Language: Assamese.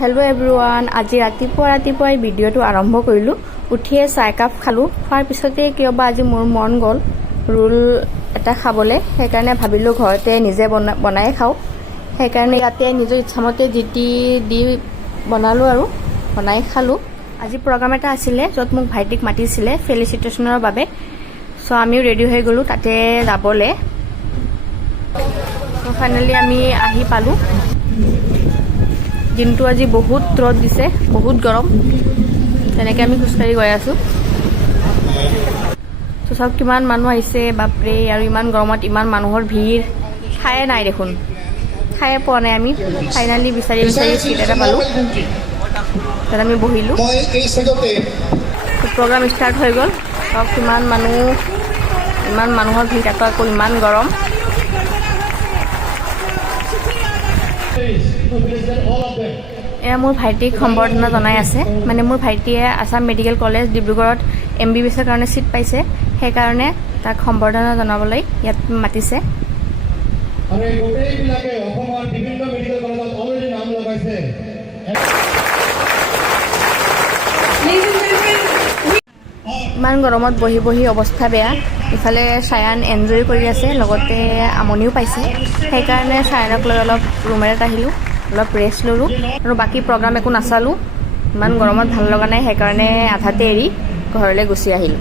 হেল্ল' এভৰিৱান, আজি ৰাতিপুৱাই ভিডিঅ'টো আৰম্ভ কৰিলোঁ। উঠিয়ে চাহ একাপ খালোঁ। খোৱাৰ পিছতে কিয়বা আজি মোৰ মন গ'ল ৰোল এটা খাবলৈ। সেইকাৰণে ভাবিলোঁ ঘৰতে নিজে বনাই খাওঁ। সেইকাৰণে ইয়াতে নিজৰ ইচ্ছামতে দি বনালোঁ আৰু বনাই খালোঁ। আজি প্ৰগ্ৰাম এটা আছিলে য'ত মোক ভাইটিক মাতিছিলে ফেলিচিটেশ্যনৰ বাবে। চ' আমিও ৰেডি হৈ গ'লোঁ তাতে যাবলৈ। চ' ফাইনেলি আমি আহি পালোঁ। দিনটো আজি বহুত ৰ'দ দিছে, বহুত গৰম। তেনেকৈ আমি খোজকাঢ়ি গৈ আছোঁ। তো চাওক কিমান মানুহ আহিছে, বাপৰে। আৰু ইমান গৰমত ইমান মানুহৰ ভিৰ। ঠায়ে নাই দেখোন, ঠায়ে পোৱা নাই আমি। ফাইনেলি বিচাৰি চিট এটা পালোঁ, তাত আমি বহিলোঁ। প্ৰগ্ৰাম ষ্টাৰ্ট হৈ গ'ল। চাওক কিমান মানুহ, ইমান মানুহৰ ভিৰ, তাতো আকৌ ইমান গৰম। এয়া মোৰ ভাইটিক সম্বৰ্ধনা জনাই আছে। মানে মোৰ ভাইটিয়ে আছাম মেডিকেল কলেজ ডিব্ৰুগড়ত MBBS কাৰণে চিট পাইছে। সেইকাৰণে তাক সম্বৰ্ধনা জনাবলৈ ইয়াত মাতিছে। ইমান গৰমত বহি বহি অৱস্থা বেয়া। ইফালে চায়ান এনজয় কৰি আছে, লগতে আমনিও পাইছে। সেইকাৰণে চায়ানক লৈ অলপ ৰুম এটাত আহিলোঁ, অলপ ৰেষ্ট ল'লোঁ। আৰু বাকী প্ৰগ্ৰাম একো নাচালোঁ, ইমান গৰমত ভাল লগা নাই। সেইকাৰণে আধাতে এৰি ঘৰলৈ গুচি আহিলোঁ।